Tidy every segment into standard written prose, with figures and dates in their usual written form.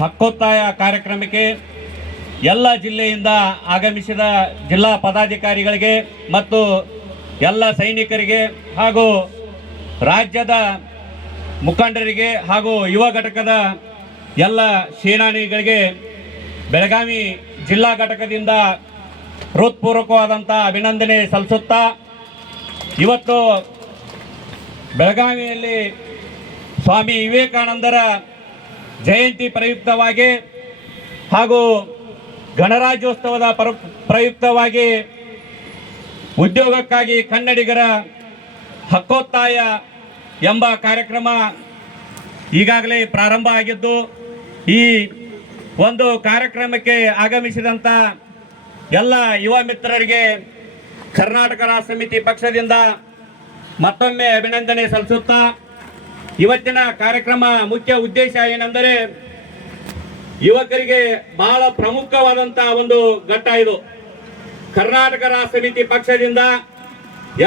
ಹಕ್ಕೊತ್ತಾಯ ಕಾರ್ಯಕ್ರಮಕ್ಕೆ ಎಲ್ಲ ಜಿಲ್ಲೆಯಿಂದ ಆಗಮಿಸಿದ ಜಿಲ್ಲಾ ಪದಾಧಿಕಾರಿಗಳಿಗೆ ಮತ್ತು ಎಲ್ಲ ಸೈನಿಕರಿಗೆ ಹಾಗೂ ರಾಜ್ಯದ ಮುಖಂಡರಿಗೆ ಹಾಗೂ ಯುವ ಘಟಕದ ಎಲ್ಲ ಸೇನಾನಿಗಳಿಗೆ ಬೆಳಗಾವಿ ಜಿಲ್ಲಾ ಘಟಕದಿಂದ ಹೃತ್ಪೂರ್ವಕವಾದಂಥ ಅಭಿನಂದನೆ ಸಲ್ಲಿಸುತ್ತಾ, ಇವತ್ತು ಬೆಳಗಾವಿಯಲ್ಲಿ ಸ್ವಾಮಿ ವಿವೇಕಾನಂದರ ಜಯಂತಿ ಪ್ರಯುಕ್ತವಾಗಿ ಹಾಗೂ ಗಣರಾಜ್ಯೋತ್ಸವದ ಪ್ರಯುಕ್ತವಾಗಿ ಉದ್ಯೋಗಕ್ಕಾಗಿ ಕನ್ನಡಿಗರ ಹಕ್ಕೊತ್ತಾಯ ಎಂಬ ಕಾರ್ಯಕ್ರಮ ಈಗಾಗಲೇ ಪ್ರಾರಂಭ ಆಗಿದ್ದು, ಈ ಒಂದು ಕಾರ್ಯಕ್ರಮಕ್ಕೆ ಆಗಮಿಸಿದಂಥ ಎಲ್ಲ ಯುವ ಮಿತ್ರರಿಗೆ ಕರ್ನಾಟಕ ರಾಷ್ಟ್ರ ಸಮಿತಿ ಪಕ್ಷದಿಂದ ಮತ್ತೊಮ್ಮೆ ಅಭಿನಂದನೆ ಸಲ್ಲಿಸುತ್ತಾ, ಇವತ್ತಿನ ಕಾರ್ಯಕ್ರಮ ಮುಖ್ಯ ಉದ್ದೇಶ ಏನೆಂದರೆ ಯುವಕರಿಗೆ ಬಹಳ ಪ್ರಮುಖವಾದಂಥ ಒಂದು ಘಟ್ಟ ಇದು. ಕರ್ನಾಟಕ ರಾಷ್ಟ್ರ ಸಮಿತಿ ಪಕ್ಷದಿಂದ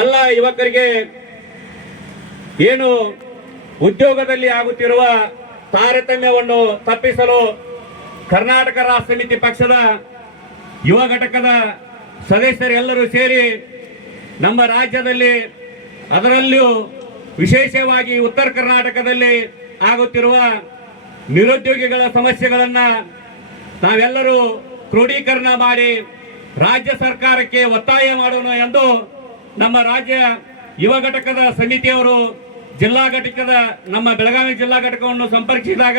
ಎಲ್ಲ ಯುವಕರಿಗೆ ಏನು ಉದ್ಯೋಗದಲ್ಲಿ ಆಗುತ್ತಿರುವ ತಾರತಮ್ಯವನ್ನು ತಪ್ಪಿಸಲು ಕರ್ನಾಟಕ ರಾಷ್ಟ್ರ ಸಮಿತಿ ಪಕ್ಷದ ಯುವ ಘಟಕದ ಸದಸ್ಯರೆಲ್ಲರೂ ಸೇರಿ ನಮ್ಮ ರಾಜ್ಯದಲ್ಲಿ, ಅದರಲ್ಲಿಯೂ ವಿಶೇಷವಾಗಿ ಉತ್ತರ ಕರ್ನಾಟಕದಲ್ಲಿ ಆಗುತ್ತಿರುವ ನಿರುದ್ಯೋಗಿಗಳ ಸಮಸ್ಯೆಗಳನ್ನು ನಾವೆಲ್ಲರೂ ಕ್ರೋಢೀಕರಣ ಮಾಡಿ ರಾಜ್ಯ ಸರ್ಕಾರಕ್ಕೆ ಒತ್ತಾಯ ಮಾಡೋಣ ಎಂದು ನಮ್ಮ ರಾಜ್ಯ ಯುವ ಘಟಕದ ಸಮಿತಿಯವರು ಜಿಲ್ಲಾ ಘಟಕದ ನಮ್ಮ ಬೆಳಗಾವಿ ಜಿಲ್ಲಾ ಘಟಕವನ್ನು ಸಂಪರ್ಕಿಸಿದಾಗ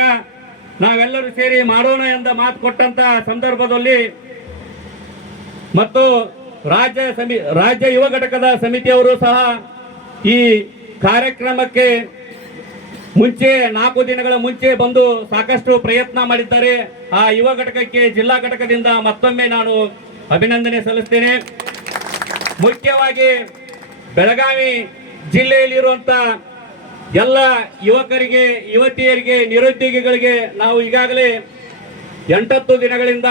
ನಾವೆಲ್ಲರೂ ಸೇರಿ ಮಾಡೋಣ ಎಂದ ಮಾತು ಕೊಟ್ಟಂತ ಸಂದರ್ಭದಲ್ಲಿ ಮತ್ತು ರಾಜ್ಯ ಯುವ ಘಟಕದ ಸಮಿತಿಯವರು ಸಹ ಈ ಕಾರ್ಯಕ್ರಮಕ್ಕೆ ಮುಂಚೆ 4 ದಿನಗಳ ಮುಂಚೆ ಬಂದು ಸಾಕಷ್ಟು ಪ್ರಯತ್ನ ಮಾಡಿದ್ದಾರೆ. ಆ ಯುವ ಘಟಕಕ್ಕೆ ಜಿಲ್ಲಾ ಘಟಕದಿಂದ ಮತ್ತೊಮ್ಮೆ ನಾನು ಅಭಿನಂದನೆ ಸಲ್ಲಿಸ್ತೇನೆ. ಮುಖ್ಯವಾಗಿ ಬೆಳಗಾವಿ ಜಿಲ್ಲೆಯಲ್ಲಿರುವಂತ ಎಲ್ಲ ಯುವಕರಿಗೆ, ಯುವತಿಯರಿಗೆ, ನಿರುದ್ಯೋಗಿಗಳಿಗೆ ನಾವು ಈಗಾಗಲೇ 8 ದಿನಗಳಿಂದ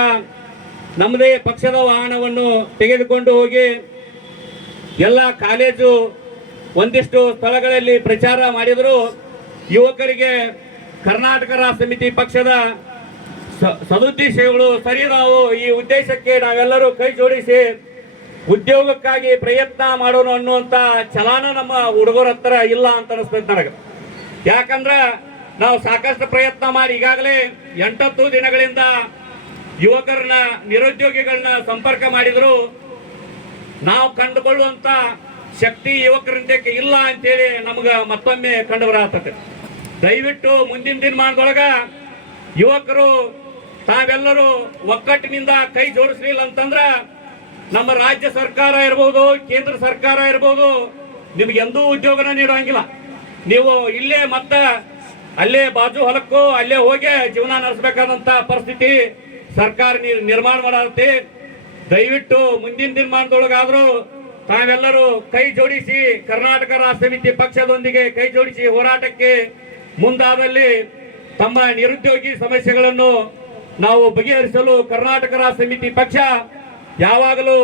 ನಮ್ಮದೇ ಪಕ್ಷದ ವಾಹನವನ್ನು ತೆಗೆದುಕೊಂಡು ಹೋಗಿ ಎಲ್ಲ ಕಾಲೇಜು ಒಂದಿಷ್ಟು ಸ್ಥಳಗಳಲ್ಲಿ ಪ್ರಚಾರ ಮಾಡಿದರು. ಯುವಕರಿಗೆ ಕರ್ನಾಟಕ ರಾಷ್ಟ್ರ ಸಮಿತಿ ಪಕ್ಷದ ಸದುದ್ದೇಶಗಳು ಸರಿ, ನಾವು ಈ ಉದ್ದೇಶಕ್ಕೆ ನಾವೆಲ್ಲರೂ ಕೈ ಜೋಡಿಸಿ ಉದ್ಯೋಗಕ್ಕಾಗಿ ಪ್ರಯತ್ನ ಮಾಡೋಣ ಅನ್ನುವಂಥ ಛಲಾನ ನಮ್ಮ ಹುಡುಗರ ಹತ್ರ ಇಲ್ಲ ಅಂತ ಅನಿಸ್ತದೆ ನನಗೆ. ಯಾಕಂದ್ರೆ ನಾವು ಸಾಕಷ್ಟು ಪ್ರಯತ್ನ ಮಾಡಿ ಈಗಾಗಲೇ 8 ದಿನಗಳಿಂದ ಯುವಕರನ್ನ, ನಿರುದ್ಯೋಗಿಗಳನ್ನ ಸಂಪರ್ಕ ಮಾಡಿದ್ರು. ನಾವು ಕಂಡುಕೊಳ್ಳುವಂತ ಶಕ್ತಿ ಯುವಕರಿಂದ ಇಲ್ಲ ಅಂತೇಳಿ ನಮ್ಗೆ ಮತ್ತೊಮ್ಮೆ ಕಂಡು ಬರತದೆ. ದಯವಿಟ್ಟು ಮುಂದಿನ ದಿನಮಾನದೊಳಗ ಯುವಕರು ತಾವೆಲ್ಲರೂ ಒಗ್ಗಟ್ಟಿನಿಂದ ಕೈ ಜೋಡಿಸಲಿಲ್ಲ ಅಂತಂದ್ರ ನಮ್ಮ ರಾಜ್ಯ ಸರ್ಕಾರ ಇರ್ಬೋದು, ಕೇಂದ್ರ ಸರ್ಕಾರ ಇರ್ಬೋದು, ನಿಮ್ಗೆ ಎಂದೂ ಉದ್ಯೋಗನ ನೀಡುವಂಗಿಲ್ಲ. ನೀವು ಇಲ್ಲೇ ಮತ್ತೆ ಅಲ್ಲೇ ಬಾಜು ಹೊಲಕ್ಕೂ ಅಲ್ಲೇ ಹೋಗಿ ಜೀವನ ನಡೆಸಬೇಕಾದಂತ ಪರಿಸ್ಥಿತಿ ಸರ್ಕಾರ ನಿರ್ಮಾಣ ಮಾಡತ್ತೆ. ದಯವಿಟ್ಟು ಮುಂದಿನ ದಿನಮಾನದೊಳಗಾದ್ರೂ ತಾವೆಲ್ಲರೂ ಕೈ ಜೋಡಿಸಿ ಕರ್ನಾಟಕ ರಾಷ್ಟ್ರ ಸಮಿತಿ ಪಕ್ಷದೊಂದಿಗೆ ಕೈ ಜೋಡಿಸಿ ಹೋರಾಟಕ್ಕೆ ಮುಂದಾದಲ್ಲಿ ತಮ್ಮ ನಿರುದ್ಯೋಗಿ ಸಮಸ್ಯೆಗಳನ್ನು ನಾವು ಬಗೆಹರಿಸಲು ಕರ್ನಾಟಕ ರಾಷ್ಟ್ರ ಸಮಿತಿ ಪಕ್ಷ ಯಾವಾಗಲೂ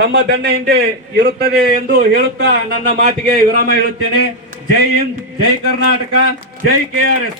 ತಮ್ಮ ಬೆನ್ನ ಹಿಂದೆ ಇರುತ್ತದೆ ಎಂದು ಹೇಳುತ್ತಾ ನನ್ನ ಮಾತಿಗೆ ವಿರಾಮ ಹೇಳುತ್ತೇನೆ. ಜೈ ಹಿಂದ್, ಜೈ ಕರ್ನಾಟಕ, ಜೈ KRS.